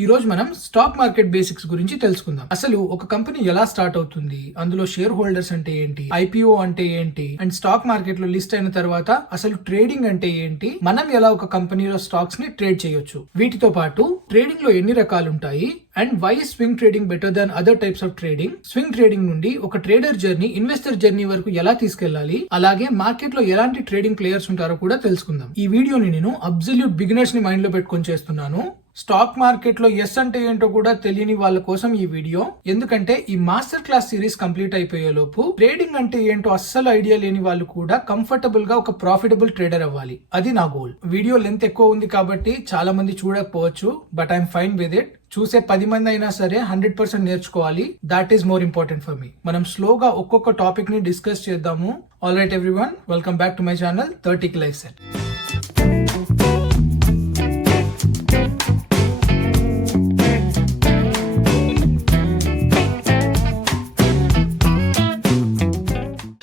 ఈ రోజు మనం స్టాక్ మార్కెట్ బేసిక్స్ గురించి తెలుసుకుందాం. అసలు ఒక కంపెనీ ఎలా స్టార్ట్ అవుతుంది, అందులో షేర్ హోల్డర్స్ అంటే ఏంటి, ఐపీఓ అంటే ఏంటి, అండ్ స్టాక్ మార్కెట్ లో లిస్ట్ అయిన తర్వాత అసలు ట్రేడింగ్ అంటే ఏంటి, మనం ఎలా ఒక కంపెనీలో స్టాక్స్ ని ట్రేడ్ చేయొచ్చు, వీటితో పాటు ట్రేడింగ్ లో ఎన్ని రకాలు ఉంటాయి, and why swing trading better than other types of trading, swing trading నుండి ఒక ట్రేడర్ జర్నీ ఇన్వెస్టర్ జర్నీ వరకు ఎలా తీసుకెళ్లాలి, అలాగే మార్కెట్ లో ఎలాంటి ట్రేడింగ్ ప్లేయర్స్ ఉంటారో కూడా తెలుసుకుందాం. ఈ వీడియోని నేను అబ్సల్యూట్ బిగినర్స్ ని మైండ్ లో పెట్టుకొని చేస్తున్నాను. స్టాక్ మార్కెట్ లో ఎస్ అంటే ఏంటో కూడా తెలియని వాళ్ళ కోసం ఈ వీడియో, ఎందుకంటే ఈ మాస్టర్ క్లాస్ సిరీస్ కంప్లీట్ అయిపోయే లోపు ట్రేడింగ్ అంటే ఏంటో అస్సలు ఐడియా లేని వాళ్ళు కూడా కంఫర్టబుల్ గా ఒక ప్రాఫిటబుల్ ట్రేడర్ అవ్వాలి. అది నా గోల్. వీడియో లెంత్ ఎక్కువ ఉంది కాబట్టి చాలా మంది చూడకపోవచ్చు, but I'm fine with it. చూసే 10 మంది అయినా సరే 100% నేర్చుకోవాలి. That is more important for me. మనం స్లోగా ఒక్కొక్క టాపిక్ ని డిస్కస్ చేద్దాము. All right everyone, welcome back to my channel 30 life set.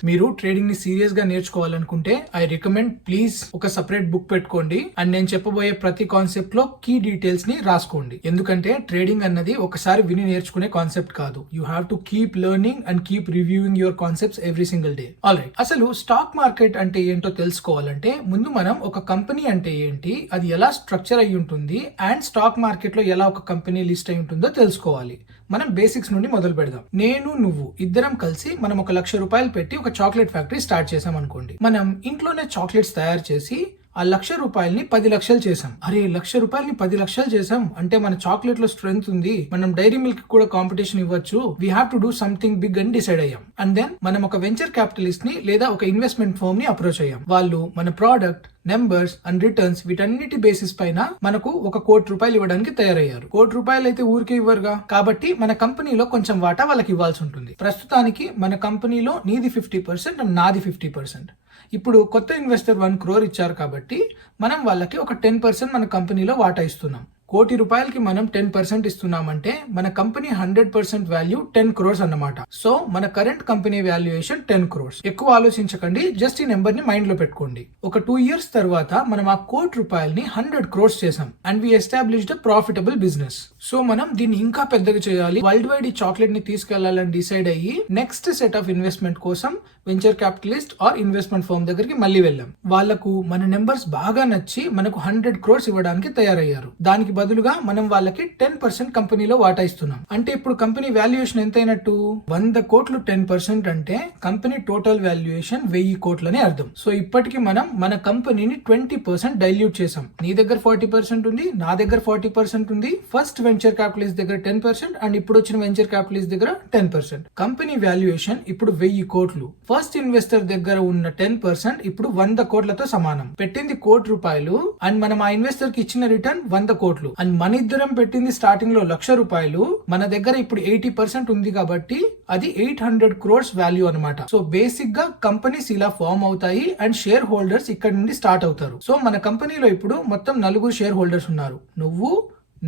మీరు ట్రేడింగ్ ని సీరియస్ గా నేర్చుకోవాలనుకుంటే ఐ రికమెండ్ ప్లీజ్ ఒక సెపరేట్ బుక్ పెట్టుకోండి అండ్ నేను చెప్పబోయే ప్రతి కాన్సెప్ట్ లో కీ డీటెయిల్స్ ని రాసుకోండి. ఎందుకంటే ట్రేడింగ్ అన్నది ఒకసారి విని నేర్చుకునే కాన్సెప్ట్ కాదు. You have to keep learning and keep reviewing your concepts every single day. All right, అసలు స్టాక్ మార్కెట్ అంటే ఏంటో తెలుసుకోవాలంటే ముందు మనం ఒక కంపెనీ అంటే ఏంటి, అది ఎలా స్ట్రక్చర్ అయి ఉంటుంది, అండ్ స్టాక్ మార్కెట్ లో ఎలా ఒక కంపెనీ లిస్ట్ అయి ఉంటుందో తెలుసుకోవాలి. మనం బేసిక్స్ నుండి మొదలు పెడదాం. నేను నువ్వు ఇద్దరం కలిసి మనం ₹1,00,000 పెట్టి ఒక చాక్లెట్ ఫ్యాక్టరీ స్టార్ట్ చేసాం అనుకోండి. మనం ఇంట్లోనే చాక్లెట్స్ తయారు చేసి ఆ ₹1,00,000 10 లక్షలు చేసాం. అరే, ₹1,00,000 10 లక్షలు చేసాం అంటే మన చాక్లెట్ లో స్ట్రెంగ్త్ ఉంది, మనం డైరీ మిల్క్ కూడా కాంపిటీషన్ ఇవ్వచ్చు, we have to do something big అని డిసైడ్ అయ్యాం. అండ్ దెన్ మనం ఒక వెంచర్ క్యాపిటలిస్ట్ ని లేదా ఒక ఇన్వెస్ట్మెంట్ ఫర్మ్ ని అప్రోచ్ అయ్యాం. వాళ్ళు మన ప్రోడక్ట్, నెంబర్స్ అండ్ రిటర్న్స్ వీటన్నిటి బేసిస్ పైన మనకు ₹1,00,00,000 ఇవ్వడానికి తయారయ్యారు. ₹1,00,00,000 అయితే ఊరికే ఇవ్వరుగా, కాబట్టి మన కంపెనీలో కొంచెం వాటా వాళ్ళకి ఇవ్వాల్సి ఉంటుంది. ప్రస్తుతానికి మన కంపెనీలో నీది 50% అండ్ నాది 50%. ఇప్పుడు కొత్త ఇన్వెస్టర్ 1 crore ఇచ్చారు కాబట్టి మనం వాళ్ళకి ఒక 10% మన కంపెనీలో వాటా ఇస్తున్నాం. ₹1,00,00,000 మనం 10% ఇస్తున్నామంటే మన కంపెనీ 100% వాల్యూ 10 crores అన్నమాట. సో మన కరెంట్ కంపెనీ వాల్యుయేషన్ 10 crores. ఎక్కువ ఆలోచించకండి, జస్ట్ ఈ నెంబర్ ని మైండ్ లో పెట్టుకోండి. ఒక 2 years తర్వాత మనం ఆ ₹1,00,00,000 100 crores చేసాం and we established a profitable business. So మనం దీన్ని ఇంకా పెద్దగా చేయాలి, వరల్డ్ వైడ్ ఈ చాక్లెట్ ని తీసుకెళ్లాలని డిసైడ్ అయ్యి నెక్స్ట్ సెట్ ఆఫ్ ఇన్వెస్ట్మెంట్ కోసం venture capitalist or investment firm దగ్గరికి మళ్ళీ వెళ్ళాం. వాళ్లకు మన నెంబర్స్ బాగా నచ్చి మనకు 100 crores ఇవ్వడానికి తయారయ్యారు. దానికి బదులుగా మనం వాళ్ళకి 10% కంపెనీలో వాటా ఇస్తున్నాం. అంటే ఇప్పుడు కంపెనీ వాల్యుయేషన్ ఎంత అయినట్టు? 100 కోట్లు 10% అంటే కంపెనీ టోటల్ వాల్యుయేషన్ 1000 కోట్లని అర్థం. సో ఇప్పటికి మనం మన కంపెనీని 20% డైల్యూట్ చేసాం. నీ దగ్గర 40% ఉంది, నా దగ్గర 40% ఉంది. ఫస్ట్ వెంచర్ క్యాపిటలిస్ట్ దగ్గర 10% అండ్ ఇప్పుడు వచ్చిన వెంచర్ క్యాపిటలిస్ట్ దగ్గర 10%. కంపెనీ వాల్యుయేషన్ ఇప్పుడు 1000 కోట్లు. ఫస్ట్ ఇన్వెస్టర్ దగ్గర ఉన్న 10% ఇప్పుడు 100 కోట్లతో సమానం. పెట్టింది ₹1,00,00,000 అండ్ మనం ఆ ఇన్వెస్టర్ కి ఇచ్చిన రిటర్న్ 100 కోట్లు. అండ్ మన ఇద్దరం పెట్టింది స్టార్టింగ్ లో ₹1,00,000. మన దగ్గర ఇప్పుడు 80% ఉంది కాబట్టి అది 800 crores వాల్యూ అనమాట. సో బేసిక్ గా కంపెనీస్ ఇలా ఫార్మ్ అవుతాయి అండ్ షేర్ హోల్డర్స్ ఇక్కడ నుండి స్టార్ట్ అవుతారు. సో మన కంపెనీలో ఇప్పుడు మొత్తం 4 షేర్ హోల్డర్స్ ఉన్నారు. నువ్వు,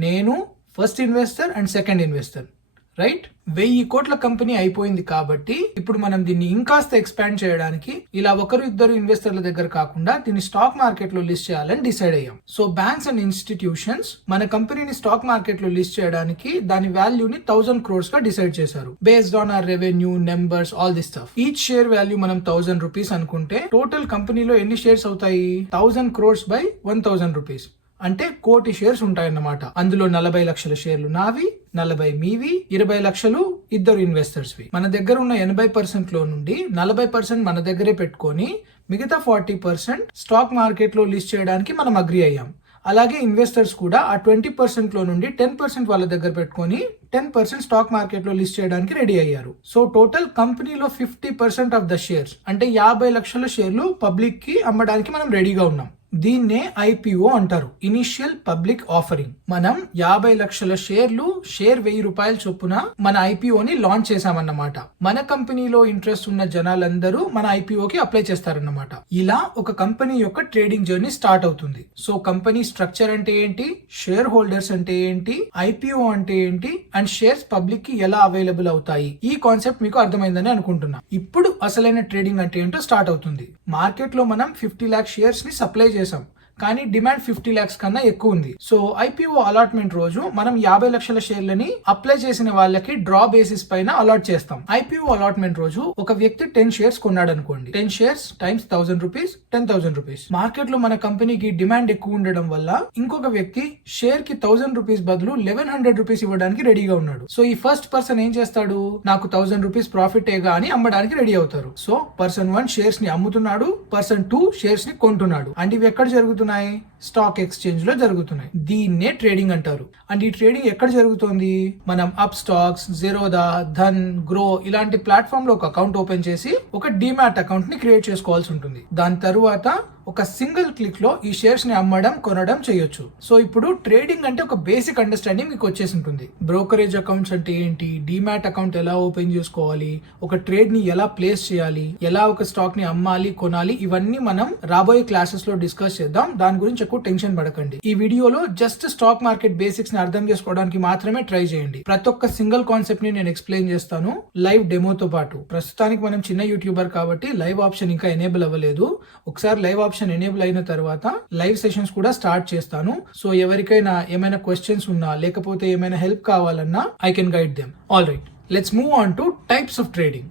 నేను, first investor and second investor. Right, 1000 కోట్ల కంపెనీ అయిపోయింది కాబట్టి ఇప్పుడు మనం దీన్ని ఇంకాస్త ఎక్స్పాండ్ చేయడానికి ఇలా ఒకరు ఇద్దరు ఇన్వెస్టర్ల దగ్గర కాకుండా దీన్ని స్టాక్ మార్కెట్ లో లిస్ట్ చేయాలని డిసైడ్ అయ్యాం. సో బ్యాంక్స్ అండ్ ఇన్స్టిట్యూషన్స్ మన కంపెనీని స్టాక్ మార్కెట్ లో లిస్ట్ చేయడానికి దాని వాల్యూని 1000 crores గా డిసైడ్ చేశారు. Based on hour revenue, numbers, all this stuff. Each share value మనం ₹1,000 అనుకుంటే టోటల్ కంపెనీలో ఎన్ని షేర్స్ అవుతాయి? 1000 crores by ₹1,000 అంటే 1,00,00,000 షేర్స్ ఉంటాయన్నమాట. అందులో 40 లక్షల షేర్లు నావి, 40 మీవి, 20 లక్షలు ఇద్దరు ఇన్వెస్టర్స్ వి. మన దగ్గర ఉన్న 80% లో నుండి 40% మన దగ్గరే పెట్టుకొని మిగతా 40% స్టాక్ మార్కెట్ లో లిస్ట్ చేయడానికి మనం అగ్రి అయ్యాం. అలాగే ఇన్వెస్టర్స్ కూడా ఆ 20% లో నుండి 10% వాళ్ళ దగ్గర పెట్టుకొని 10% స్టాక్ మార్కెట్ లో లిస్ట్ చేయడానికి రెడీ అయ్యారు. సో టోటల్ కంపెనీలో 50% ఆఫ్ ద షేర్స్ అంటే 50 లక్షల షేర్లు పబ్లిక్ కి అమ్మడానికి మనం రెడీగా ఉన్నాం. దీన్నే ఐపీఓ అంటారు, ఇనిషియల్ పబ్లిక్ ఆఫరింగ్. మనం 50 లక్షల షేర్లు, షేర్ ₹1,000 చొప్పున మన ఐపీఓని లాంచ్ చేశామన్నమాట. మన కంపెనీలో ఇంట్రెస్ట్ ఉన్న జనాలందరూ మన ఐపీఓకి అప్లై చేస్తారన్నమాట. ఇలా ఒక కంపెనీ యొక్క ట్రేడింగ్ జర్నీ స్టార్ట్ అవుతుంది. సో కంపెనీ స్ట్రక్చర్ అంటే ఏంటి, షేర్ హోల్డర్స్ అంటే ఏంటి, ఐపీఓ అంటే ఏంటి, అండ్ షేర్స్ పబ్లిక్ కి ఎలా అవైలబుల్ అవుతాయి, ఈ కాన్సెప్ట్ మీకు అర్థమైందని అనుకుంటున్నా. ఇప్పుడు అసలైన ట్రేడింగ్ అంటే ఏంటో స్టార్ట్ అవుతుంది. మార్కెట్ లో మనం 50 lakh షేర్స్ ని సప్లై చేసాం. కానీ డిమాండ్ 50 lakhs కన్నా ఎక్కువ ఉంది. సో ఐపీఓ అలాట్మెంట్ రోజు మనం 50 లక్షల షేర్లని అప్లై చేసిన వాళ్ళకి డ్రా బేసిస్ పైన అలాట్ చేస్తాం. ఐపీఓ అలాట్మెంట్ రోజు ఒక వ్యక్తి 10 షేర్స్ కొన్నాడు అనుకోండి, 10 shares times 1000 rupees, 10,000 rupees. Market లో మన కంపెనీకి డిమాండ్ ఎక్కువ ఉండడం వల్ల ఇంకొక వ్యక్తి షేర్ కి 1000 రూపీస్ బదులు 1100 రూపీస్ ఇవ్వడానికి రెడీగా ఉన్నాడు. సో ఈ ఫస్ట్ పర్సన్ ఏం చేస్తాడు, నాకు 1000 రూపీస్ ప్రాఫిట్ ఏగా అని అమ్మడానికి రెడీ అవుతారు. సో పర్సన్ 1 షేర్స్ ని అమ్ముతున్నాడు, పర్సన్ 2 షేర్స్ ని కొంటున్నాడు. అండ్ ఇవి ఎక్కడ జరుగుతున్నాయి, స్టాక్ ఎక్స్చేంజ్ లో జరుగుతున్నాయి. దీన్నే ట్రేడింగ్ అంటారు. అండ్ ఈ ట్రేడింగ్ ఎక్కడ జరుగుతుంది, మనం up stocks, Zerodha, Dhan, grow ఇలాంటి ప్లాట్ఫామ్ లో ఒక అకౌంట్ ఓపెన్ చేసి ఒక డీమ్యాట్ అకౌంట్ ని క్రియేట్ చేసుకోవాల్సి ఉంటుంది. దాని తరువాత ఒక సింగిల్ క్లిక్ లో ఈ షేర్స్ ని అమ్మడం కొనడం చేయొచ్చు. సో ఇప్పుడు ట్రేడింగ్ అంటే ఒక బేసిక్ అండర్స్టాండింగ్ మీకు వచ్చేసి ఉంటుంది. బ్రోకరేజ్ అకౌంట్స్ అంటే ఏంటి, డీమ్యాట్ అకౌంట్ ఎలా ఓపెన్ చేసుకోవాలి, ఒక ట్రేడ్ ని ఎలా ప్లేస్ చేయాలి, ఎలా ఒక స్టాక్ ని అమ్మాలి కొనాలి, ఇవన్నీ మనం రాబోయే క్లాసెస్ లో డిస్కస్ చేద్దాం. దాని గురించి ఎక్కువ టెన్షన్ పడకండి. ఈ వీడియోలో జస్ట్ స్టాక్ మార్కెట్ బేసిక్స్ ని అర్థం చేసుకోవడానికి మాత్రమే ట్రై చేయండి. ప్రతి ఒక్క సింగిల్ కాన్సెప్ట్ ని నేను ఎక్స్ప్లెయిన్ చేస్తాను లైవ్ డెమోతో పాటు. ప్రస్తుతానికి మనం చిన్న యూట్యూబర్ కాబట్టి లైవ్ ఆప్షన్ ఇంకా ఎనేబుల్ అవ్వలేదు. ఒకసారి లైవ్ ఆప్షన్ ఎనేబుల్ అయిన తర్వాత లైవ్ సెషన్స్ కూడా స్టార్ట్ చేస్తాను. సో ఎవరికైనా ఏమైనా క్వశ్చన్స్ ఉన్నా లేకపోతే ఏమైనా హెల్ప్ కావాలన్నా I can guide them. All right, let's move on to types of trading.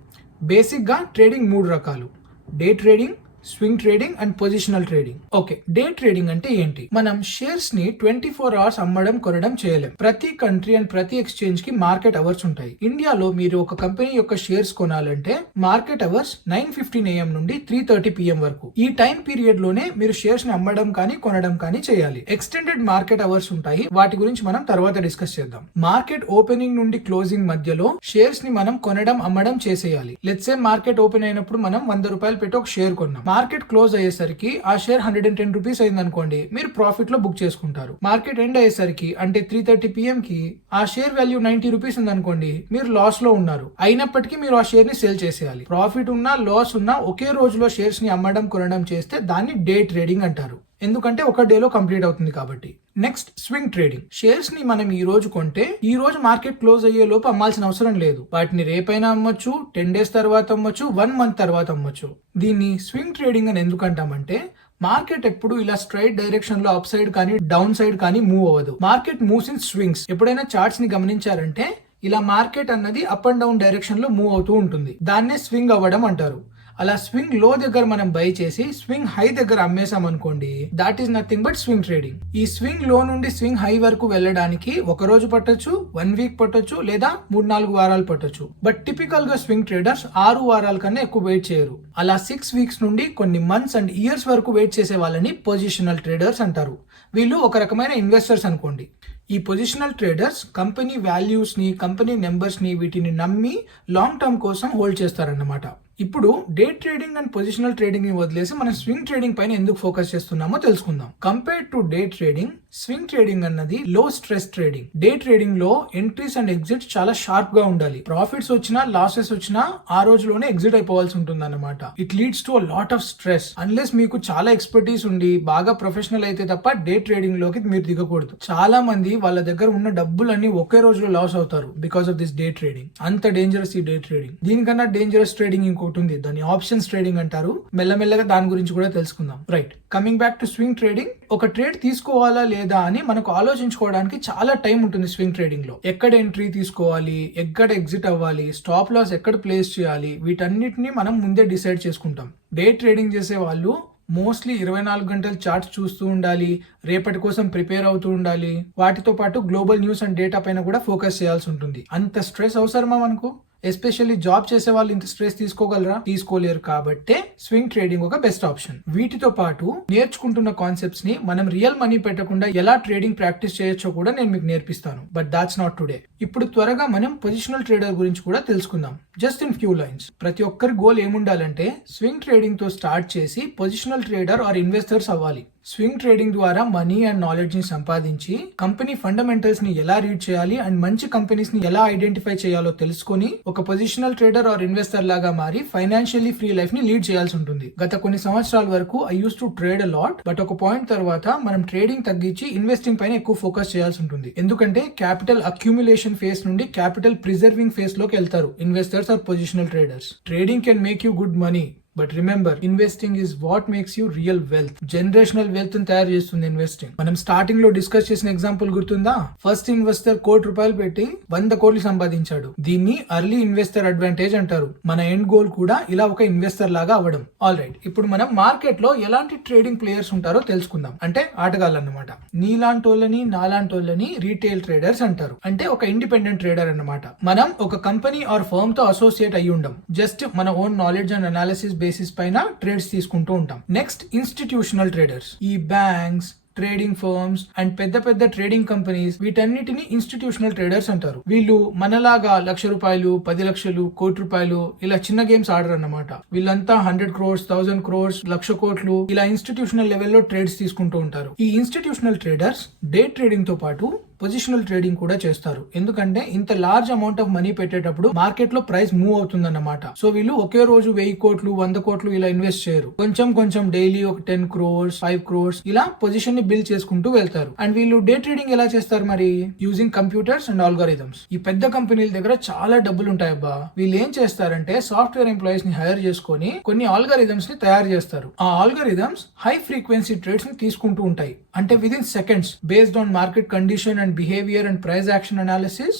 Basic గా ట్రేడింగ్ 3 రకాలు: day trading, swing trading and positional trading. Okay, day trading అంటే ఏంటి, మనం షేర్స్ ని 24 hours అమ్మడం కొనడం చేయలేం. ప్రతి కంట్రీ అండ్ ప్రతి ఎక్స్చేంజ్ కి మార్కెట్ అవర్స్ ఉంటాయి. ఇండియాలో మీరు ఒక కంపెనీ యొక్క షేర్స్ కొనాలంటే మార్కెట్ అవర్స్ 9:15 AM నుండి 3:30 PM వరకు. ఈ టైం పీరియడ్ లోనే మీరు షేర్స్ ని అమ్మడం కానీ కొనడం కానీ చేయాలి. ఎక్స్టెండెడ్ మార్కెట్ అవర్స్ ఉంటాయి, వాటి గురించి మనం తర్వాత డిస్కస్ చేద్దాం. మార్కెట్ ఓపెనింగ్ నుండి క్లోజింగ్ మధ్యలో షేర్స్ ని మనం కొనడం అమ్మడం చేసేయాలి. లెట్స్ సే మార్కెట్ ఓపెన్ అయినప్పుడు మనం 100 రూపాయలు పెట్టి ఒక షేర్ కొన్నాం. మార్కెట్ క్లోజ్ అయ్యేసరికి ఆ షేర్ 110 రూపీస్ అయింది అనుకోండి, మీరు ప్రాఫిట్ లో బుక్ చేసుకుంటారు. మార్కెట్ ఎండ్ అయ్యేసరికి అంటే 3:30 PM కి ఆ షేర్ వాల్యూ 90 రూపీస్ ఉంది అనుకోండి, మీరు లాస్ లో ఉన్నారు. అయినప్పటికీ మీరు ఆ షేర్ ని సేల్ చేసేయాలి. ప్రాఫిట్ ఉన్నా లాస్ ఉన్నా ఒకే రోజులో షేర్స్ ని అమ్మడం కొనడం చేస్తే దాన్ని డే ట్రేడింగ్ అంటారు. ఎందుకంటే ఒక డేలో కంప్లీట్ అవుతుంది కాబట్టి. Next, swing trading. షేర్స్ ని మనం ఈ రోజు కొంటే ఈ రోజు మార్కెట్ క్లోజ్ అయ్యే లోపు అమ్మాల్సిన అవసరం లేదు. వాటిని రేపైనా అమ్మొచ్చు, 10 days తర్వాత అమ్మొచ్చు, 1 month తర్వాత అమ్మొచ్చు. దీన్ని స్వింగ్ ట్రేడింగ్ అని ఎందుకు అంటామంటే మార్కెట్ ఎప్పుడు ఇలా స్ట్రైట్ డైరెక్షన్ లో అప్ సైడ్ కానీ డౌన్ సైడ్ కానీ మూవ్ అవ్వదు. Market moves in swings. ఎప్పుడైనా చార్ట్స్ ని గమనించారంటే ఇలా మార్కెట్ అన్నది అప్ అండ్ డౌన్ డైరెక్షన్ లో మూవ్ అవుతూ ఉంటుంది. దాన్నే స్వింగ్ అవ్వడం అంటారు. అలా స్వింగ్ లో దగ్గర మనం బై చేసి స్వింగ్ హై దగ్గర అమ్మేసాం అనుకోండి, that is nothing but swing trading. ఈ స్వింగ్ లో నుండి స్వింగ్ హై వరకు వెళ్ళడానికి ఒక రోజు పట్టొచ్చు, 1 week పట్టొచ్చు, లేదా 3-4 వారాలు పట్టొచ్చు. బట్ టిపికల్ గా స్వింగ్ ట్రేడర్స్ 6 వారాల కన్నా ఎక్కువ వెయిట్ చేయరు. అలా 6 weeks నుండి కొన్ని మంత్స్ అండ్ ఇయర్స్ వరకు వెయిట్ చేసే వాళ్ళని పొజిషనల్ ట్రేడర్స్ అంటారు. వీళ్ళు ఒక రకమైన ఇన్వెస్టర్స్ అనుకోండి. ఈ పొజిషనల్ ట్రేడర్స్ కంపెనీ వాల్యూస్ ని, కంపెనీ నెంబర్స్ ని వీటిని నమ్మి లాంగ్ టర్మ్ కోసం హోల్డ్ చేస్తారన్నమాట. ఇప్పుడు day trading and positional trading ని వదిలేసి మనం స్వింగ్ ట్రేడింగ్ పైన ఎందుకు ఫోకస్ చేస్తున్నామో తెలుసుకుందాం. Compare to day trading, swing trading అన్నది లో స్ట్రెస్ ట్రేడింగ్. డే ట్రేడింగ్ లో ఎంట్రీస్ అండ్ ఎగ్జిట్స్ చాలా షార్ప్ గా ఉండాలి. ప్రాఫిట్స్ వచ్చినా లాసెస్ వచ్చినా ఆ రోజులోనే ఎగ్జిట్ అయిపోవాల్సి ఉంటుంది అన్నమాట. It leads to a lot of stress. Unless మీకు చాలా ఎక్స్పర్టీస్ ఉండి బాగా ప్రొఫెషనల్ అయితే తప్ప డే ట్రేడింగ్ లోకి మీరు దిగకూడదు. చాలా మంది వాళ్ళ దగ్గర ఉన్న డబ్బులన్నీ ఒకే రోజులో లాస్ అవుతారు because of this day trading. అంత డేంజరస్ ఈ డే ట్రేడింగ్. దీనికన్నా డేంజరస్ ట్రేడింగ్ ఇంకోటి ఉంది, దాన్ని ఆప్షన్స్ ట్రేడింగ్ అంటారు. మెల్లమెల్లగా దాని గురించి కూడా తెలుసుకుందాం. Right, coming back to swing trading. ఒక ట్రేడ్ తీసుకోవాలా లేదా అని మనకు ఆలోచించుకోవడానికి చాలా టైం ఉంటుంది స్వింగ్ ట్రేడింగ్ లో. ఎక్కడ ఎంట్రీ తీసుకోవాలి, ఎక్కడ ఎగ్జిట్ అవ్వాలి, స్టాప్ లాస్ ఎక్కడ ప్లేస్ చేయాలి, వీటన్నిటిని మనం ముందే డిసైడ్ చేసుకుంటాం. డే ట్రేడింగ్ చేసే వాళ్ళు మోస్ట్లీ 24 గంటలు చార్ట్స్ చూస్తూ ఉండాలి, రేపటి కోసం ప్రిపేర్ అవుతూ ఉండాలి. వాటితో పాటు గ్లోబల్ న్యూస్ అండ్ డేటా పైన కూడా ఫోకస్ చేయాల్సి ఉంటుంది. అంత స్ట్రెస్ అవసరమా మనకు? ఎస్పెషల్లీ జాబ్ చేసే వాళ్ళు ఇంత స్ట్రెస్ తీసుకోగలరా? తీసుకోలేరు. కాబట్టే స్వింగ్ ట్రేడింగ్ ఒక బెస్ట్ ఆప్షన్. వీటితో పాటు నేర్చుకుంటున్న కాన్సెప్ట్స్ ని మనం రియల్ మనీ పెట్టకుండా ఎలా ట్రేడింగ్ ప్రాక్టీస్ చేయొచ్చో కూడా నేను మీకు నేర్పిస్తాను. But that's not today. ఇప్పుడు త్వరగా మనం పొజిషనల్ ట్రేడర్ గురించి కూడా తెలుసుకుందాం. Just in few lines. ప్రతి ఒక్కరి గోల్ ఏముండాలంటే స్వింగ్ ట్రేడింగ్ తో స్టార్ట్ చేసి పొజిషనల్ ట్రేడర్ ఆర్ ఇన్వెస్టర్స్ అవ్వాలి. స్వింగ్ ట్రేడింగ్ ద్వారా మనీ అండ్ నాలెడ్జ్ ని సంపాదించి కంపెనీ ఫండమెంటల్స్ ని ఎలా రీడ్ చేయాలి అండ్ మంచి కంపెనీస్ ని ఎలా ఐడెంటిఫై చేయాలో తెలుసుకొని ఒక పొజిషనల్ ట్రేడర్ ఆర్ ఇన్వెస్టర్ లాగా మారి ఫైనాన్షియల్లీ ఫ్రీ లైఫ్ ని లీడ్ చేయాల్సి ఉంటుంది. గత కొన్ని సంవత్సరాల వరకు I use to trade a lot, but ఒక పాయింట్ తర్వాత మనం ట్రేడింగ్ తగ్గించి ఇన్వెస్టింగ్ పైన ఎక్కువ ఫోకస్ చేయాల్సి ఉంటుంది. ఎందుకంటే క్యాపిటల్ అక్యుములేషన్ ఫేస్ నుండి క్యాపిటల్ ప్రిజర్వింగ్ ఫేస్ లోకి వెళ్తారు investors or positional traders. Trading can make you good money, but remember, investing is what makes you real wealth. Generational wealth తయారు చేస్తుంది ఇన్వెస్టింగ్. మనం స్టార్టింగ్ లో డిస్కస్ చేసిన ఎగ్జాంపుల్ గుర్తుందా? First investor ₹1,00,00,000 పెట్టి 100 కోట్లు సంపాదించాడు. దీన్ని అర్లీ ఇన్వెస్టర్ అడ్వాంటేజ్ అంటారు. మన ఎండ్ గోల్ కూడా ఇలా ఒక ఇన్వెస్టర్ లాగా అవ్వడం. ఆల్ రైట్, ఇప్పుడు మనం మార్కెట్ లో ఎలాంటి ట్రేడింగ్ ప్లేయర్స్ ఉంటారో తెలుసుకుందాం. అంటే ఆటగాళ్ళు అన్నమాట. నీలాంటోళ్ళని నాలాంటోళ్ళని రీటైల్ ట్రేడర్స్ అంటారు. అంటే ఒక ఇండిపెండెంట్ ట్రేడర్ అన్నమాట. మనం ఒక కంపెనీ ఆర్ ఫర్మ్ తో అసోసియేట్ అయ్యి ఉండం. జస్ట్ మన own knowledge and analysis basis పైన ట్రేడ్స్ తీసుకుంటూ ఉంటాం. Next, institutional traders. ఈ బ్యాంక్స్, ట్రేడింగ్ ఫర్మ్స్ అండ్ పెద్ద పెద్ద ట్రేడింగ్ కంపెనీస్, వీటన్నిటిని ఇన్స్టిట్యూషనల్ ట్రేడర్స్ అంటారు. వీళ్ళు మనలాగా ₹1,00,000, 10 లక్షలు, ₹1,00,00,000 ఇలా చిన్న గేమ్స్ ఆడరు అన్నమాట. వీళ్ళంతా 100 crores, 1000 crores, 1,00,000 కోట్లు ఇలా ఇన్స్టిట్యూషనల్ లెవెల్లో ట్రేడ్స్ తీసుకుంటూ ఉంటారు. ఈ ఇన్స్టిట్యూషనల్ ట్రేడర్స్ డే ట్రేడింగ్ తో పాటు పొజిషనల్ ట్రేడింగ్ కూడా చేస్తారు. ఎందుకంటే ఇంత లార్జ్ అమౌంట్ ఆఫ్ మనీ పెట్టేటప్పుడు మార్కెట్ లో ప్రైస్ మూవ్ అవుతుందన్నమాట. సో వీళ్ళు ఒకే రోజు 1000 కోట్లు, 100 కోట్లు ఇలా ఇన్వెస్ట్ చేయరు. కొంచెం డైలీ ఒక 10 crores, 5 crores ఇలా పొజిషన్ ని బిల్డ్ చేసుకుంటూ వెళ్తారు. అండ్ వీళ్ళు డే ట్రేడింగ్ ఎలా చేస్తారు మరి? Using computers and algorithms. ఈ పెద్ద కంపెనీల దగ్గర చాలా డబ్బులు ఉంటాయి అబ్బా. వీళ్ళు ఏం చేస్తారంటే సాఫ్ట్వేర్ ఎంప్లాయీస్ ని హైర్ చేసుకొని కొన్ని ఆల్గారిథమ్స్ ని తయారు చేస్తారు. ఆ ఆల్గారిథమ్స్ హై ఫ్రీక్వెన్సీ ట్రేడ్స్ ని తీసుకుంటూ ఉంటాయి. అంటే within seconds, based on market condition and behaviour and price action analysis,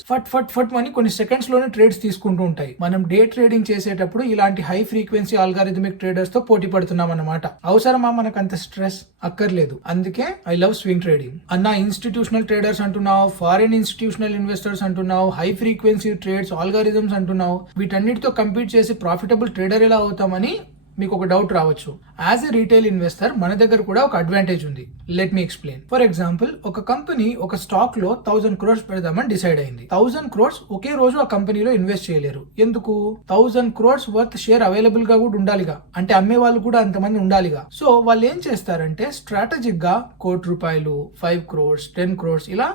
ఫట్ అని కొన్ని సెకండ్స్ లోనే ట్రేడ్స్ తీసుకుంటూ ఉంటాయి. మనం డే ట్రేడింగ్ చేసేటప్పుడు ఇలాంటి హై ఫ్రీక్వెన్సీ ఆల్గారిథమిక్ ట్రేడర్స్ తో పోటీ పడుతున్నాం అన్నమాట. అవసరమా మనకు అంత స్ట్రెస్? అక్కర్లేదు. అందుకే ఐ లవ్ స్వింగ్ ట్రేడింగ్. అన్న ఇన్స్టిట్యూషనల్ ట్రేడర్స్ అంటున్నావు, ఫారిన్ ఇన్స్టిట్యూషనల్ ఇన్వెస్టర్స్ అంటున్నావు, హై ఫ్రీక్వెన్సీ ట్రేడ్స్, ఆల్గారిథమ్స్ అంటున్నావు. వీటన్నిటితో కంపీట్ చేసి ప్రాఫిటబుల్ ట్రేడర్ ఎలా అవుతామని మీకు ఒక డౌట్ రావచ్చు. యాజ్ ఎ రీటైల్ ఇన్వెస్టర్ మన దగ్గర కూడా ఒక అడ్వాంటేజ్ ఉంది. Let me explain. For example, ఒక కంపెనీ ఒక స్టాక్ లో 1000 crores పెడదామని డిసైడ్ అయింది. 1000 crores ఒకే రోజు ఆ కంపెనీలో ఇన్వెస్ట్ చేయలేరు. ఎందుకు? 1000 crores వర్త్ షేర్ అవైలబుల్ గా కూడా ఉండాలిగా. అంటే అమ్మే వాళ్ళు కూడా అంతమంది ఉండాలిగా. సో వాళ్ళు ఏం చేస్తారంటే స్ట్రాటజిక్ గా ₹1,00,00,000, 5 crores, 10 crores ఇలా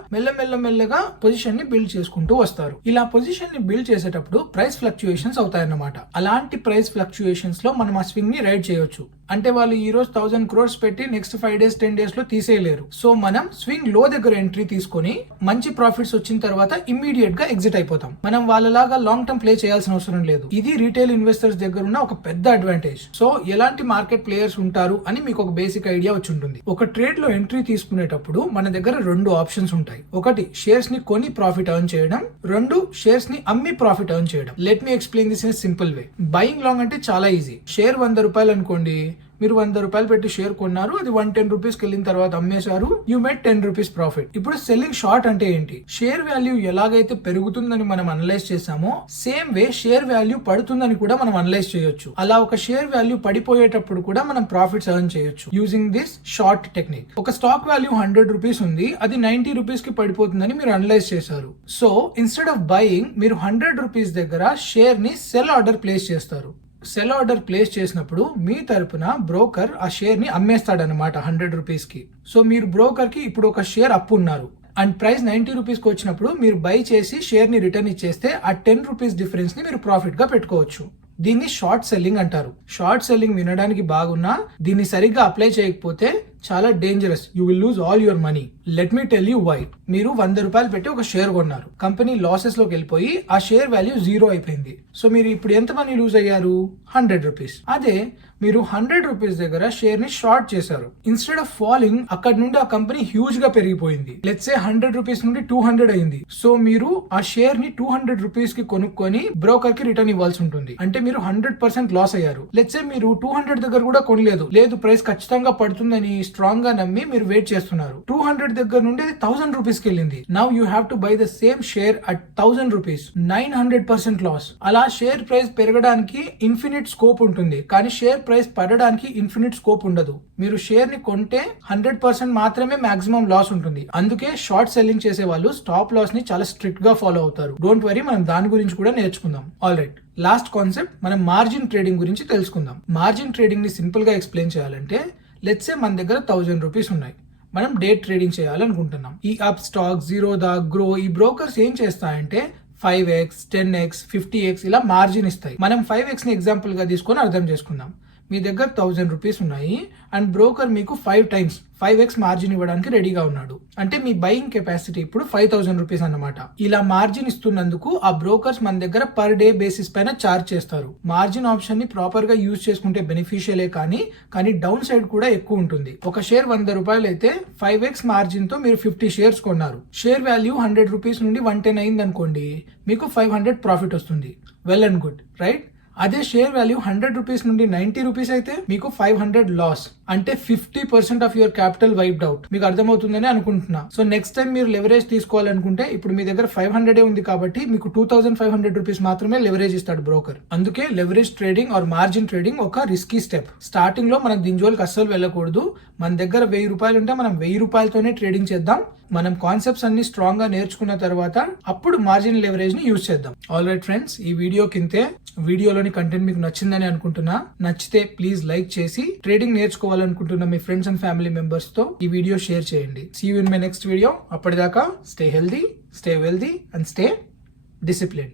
మెల్లగా పొజిషన్ ని బిల్డ్ చేసుకుంటూ వస్తారు. ఇలా పొజిషన్ ని బిల్డ్ చేసేటప్పుడు ప్రైస్ ఫ్లక్చుయేషన్స్ అవుతాయన్నమాట. అలాంటి ప్రైస్ ఫ్లక్చుయేషన్స్ లో మనం స్వింగ్ ని రైడ్ చేయొచ్చు. అంటే వాళ్ళు ఈ రోజు 1000 crores పెట్టి నెక్స్ట్ 5 days, 10 days లో తీసేయలేరు. సో మనం స్వింగ్ లో దగ్గర ఎంట్రీ తీసుకొని మంచి ప్రాఫిట్స్ వచ్చిన తర్వాత ఇమ్మీడియట్ గా ఎగ్జిట్ అయిపోతాం. మనం వాళ్ళలాగా లాంగ్ టర్మ్ ప్లే చేయాల్సిన అవసరం లేదు. ఇది రీటైల్ ఇన్వెస్టర్స్ దగ్గర ఉన్న ఒక పెద్ద అడ్వాంటేజ్. సో ఎలాంటి మార్కెట్ ప్లేయర్స్ ఉంటారు అని మీకు ఒక బేసిక్ ఐడియా వచ్చి ఉంటుంది. ఒక ట్రేడ్ లో ఎంట్రీ తీసుకునేటప్పుడు మన దగ్గర 2 ఆప్షన్స్ ఉంటాయి. ఒకటి, షేర్స్ ని కొని ప్రాఫిట్ ఎర్న్ చేయడం. 2, షేర్స్ ని అమ్మి ప్రాఫిట్ ఎర్న్ చేయడం. Let me explain this in simple way. Buying long అంటే చాలా ఈజీ. షేర్ ₹100 అనుకోండి. మీరు ₹100 పెట్టి షేర్ కొన్నారు, అది ₹110 వెళ్ళిన తర్వాత అమ్మేశారు, యూ మేడ్ ₹10 ప్రాఫిట్. ఇప్పుడు సెల్లింగ్ షార్ట్ అంటే ఏంటి? షేర్ వాల్యూ ఎలాగైతే పెరుగుతుందని మనం అనలైజ్ చేసామో సేమ్ వే షేర్ వాల్యూ పడుతుందని కూడా మనం అనలైజ్ చేయొచ్చు. అలా ఒక షేర్ వాల్యూ పడిపోయేటప్పుడు కూడా మనం ప్రాఫిట్స్ ఎర్న్ చేయొచ్చు యూజింగ్ దిస్ షార్ట్ టెక్నిక్. ఒక స్టాక్ వాల్యూ ₹100 ఉంది, అది ₹90 కి పడిపోతుందని మీరు అనలైజ్ చేశారు. సో ఇన్స్టెడ్ ఆఫ్ బయింగ్, మీరు ₹100 దగ్గర షేర్ ని సెల్ ఆర్డర్ ప్లేస్ చేస్తారు. సెల్ ఆర్డర్ ప్లేస్ చేసినప్పుడు మీ తరపున బ్రోకర్ ఆ షేర్ ని అమ్మేస్తాడనమాట ₹100 కి. సో మీరు బ్రోకర్ కి ఇప్పుడు ఒక షేర్ అప్పు ఉన్నారు అండ్ ప్రైస్ ₹90 కి వచ్చినప్పుడు మీరు బై చేసి షేర్ ని రిటర్న్ ఇచ్చేస్తే ఆ ₹10 డిఫరెన్స్ ని మీరు ప్రాఫిట్ గా పెట్టుకోవచ్చు. దీన్ని షార్ట్ సెల్లింగ్ అంటారు. షార్ట్ సెల్లింగ్ వినడానికి బాగున్నా దీన్ని సరిగ్గా అప్లై చేయకపోతే చాలా dangerous. You will lose all your money. Let me tell you why. మీరు ₹100 పెట్టి ఒక షేర్ కొన్నారు, కంపెనీ లాసెస్ లోకి వెళ్ళిపోయి ఆ షేర్ వాల్యూ 0 అయిపోయింది. సో మీరు ఇప్పుడు ఎంత మనీ లూజ్ అయ్యారు? ₹100. అదే మీరు ₹100 దగ్గర షేర్ ని షార్ట్ చేశారు. ఇన్స్టెడ్ ఆఫ్ ఫాలింగ్, అక్కడ నుండి ఆ కంపెనీ హ్యూజ్ గా పెరిగిపోయింది. లెట్స్ సే ₹100 నుండి 200 అయింది. సో మీరు ఆ షేర్ ని ₹200 కి కొనుక్కొని బ్రోకర్ కి రిటర్న్ ఇవ్వాల్సి ఉంటుంది. అంటే మీరు 100% లాస్ అయ్యారు. లెట్స్ సే మీరు 200 దగ్గర కూడా కొనలేదు, లేదు ప్రైస్ ఖచ్చితంగా పడుతుందని స్ట్రాంగ్ గా నమ్మి మీరు వెయిట్ చేస్తున్నారు. 200 దగ్గర నుండి అది ₹1000 కి వెళ్ళింది. Now you have to buy the same share at ₹1000. 900% loss. అలా షేర్ ప్రైస్ పెరగడానికి ఇన్ఫినిట్ స్కోప్ ఉంటుంది, కానీ షేర్ ప్రైస్ పడడానికి ఇన్ఫినిట్ స్కోప్ ఉండదు. మీరు షేర్ ని కొంటే 100% మాత్రమే మాక్సిమం లాస్ ఉంటుంది. అందుకే షార్ట్ సెల్లింగ్ చేసే వాళ్ళు స్టాప్ లాస్ ని చాలా స్ట్రిక్ట్ గా ఫాలో అవుతారు. డోంట్ వరీ, మనం దాని గురించి కూడా నేర్చుకుందాం. ఆల్ రైట్, లాస్ట్ కాన్సెప్ట్, మనం మార్జిన్ ట్రేడింగ్ గురించి తెలుసుకుందాం. మార్జిన్ ట్రేడింగ్ ని సింపుల్ గా ఎక్స్ప్లెయిన్ చేయాలంటే, లెట్స్ సే మన దగ్గర ₹1000 ఉన్నాయి, మనం డే ట్రేడింగ్ చేయాలనుకుంటున్నాం. ఈ అప్ స్టాక్, జీరోదా, గ్రో, ఈ బ్రోకర్స్ ఏం చేస్తాయంటే 5x, 10x, 50x ఇలా మార్జిన్ ఇస్తాయి. మనం 5x ని ఎగ్జాంపుల్ గా తీసుకొని అర్థం చేసుకుందాం. మీ దగ్గర 1000 రూపీస్ ఉన్నాయి అండ్ బ్రోకర్ మీకు 5x మార్జిన్ ఇవ్వడానికి రెడీగా ఉన్నాడు. అంటే మీ బయింగ్ కెపాసిటీ ఇప్పుడు 5000 రూపీస్ అన్నమాట. ఇలా మార్జిన్ ఇస్తున్నందుకు ఆ బ్రోకర్స్ మన దగ్గర పర్ డే బేసిస్ పైన చార్జ్ చేస్తారు. మార్జిన్ ఆప్షన్ ని ప్రాపర్ గా యూజ్ చేసుకుంటే బెనిఫిషియలే కానీ డౌన్ సైడ్ కూడా ఎక్కువ ఉంటుంది. ఒక షేర్ 100 రూపాయలు అయితే 5x మార్జిన్ తో మీరు 50 షేర్స్ కొన్నారు. షేర్ వాల్యూ 100 రూపీస్ నుండి 110 అయింది అనుకోండి, మీకు 500 ప్రాఫిట్ వస్తుంది. Well and good, right? అదే షేర్ వాల్యూ 100 రూపీస్ నుండి 90 రూపీస్ అయితే మీకు 500 లాస్. అంటే 50% of your capital wiped out. మీకు అర్థమవుతుందని అనుకుంటున్నా. సో నెక్స్ట్ టైం మీరు లెవరేజ్ తీసుకోవాలనుకుంటే ఇప్పుడు మీ దగ్గర 500 ఉంది కాబట్టి మీకు 2500 రూపీస్ మాత్రమే లెవరేజ్ ఇస్తాడు బ్రోకర్. అందుకే leverage trading are margin trading ఒక రిస్కీ స్టెప్. స్టార్టింగ్ లో మనం దీని జోలికి అస్సలు వెళ్ళకూడదు. మన దగ్గర 1000 రూపాయలు ఉంటే మనం 1000 రూపాయలతోనే ట్రేడింగ్ చేద్దాం. మనం కాన్సెప్ట్స్ అన్ని స్ట్రాంగ్ గా నేర్చుకున్న తర్వాత అప్పుడు మార్జిన్ లెవరేజ్ ని యూజ్ చేద్దాం. ఆల్ రైట్ ఫ్రెండ్స్, ఈ వీడియో కింతే వీడియోలోని కంటెంట్ మీకు నచ్చిందని అనుకుంటున్నా. నచ్చితే ప్లీజ్ లైక్ చేసి ట్రేడింగ్ నేర్చుకోవాలనుకుంటున్న మీ ఫ్రెండ్స్ అండ్ ఫ్యామిలీ మెంబర్స్ తో ఈ వీడియో షేర్ చేయండి. See you in my next video. అప్పటిదాకా stay healthy, stay wealthy and stay disciplined.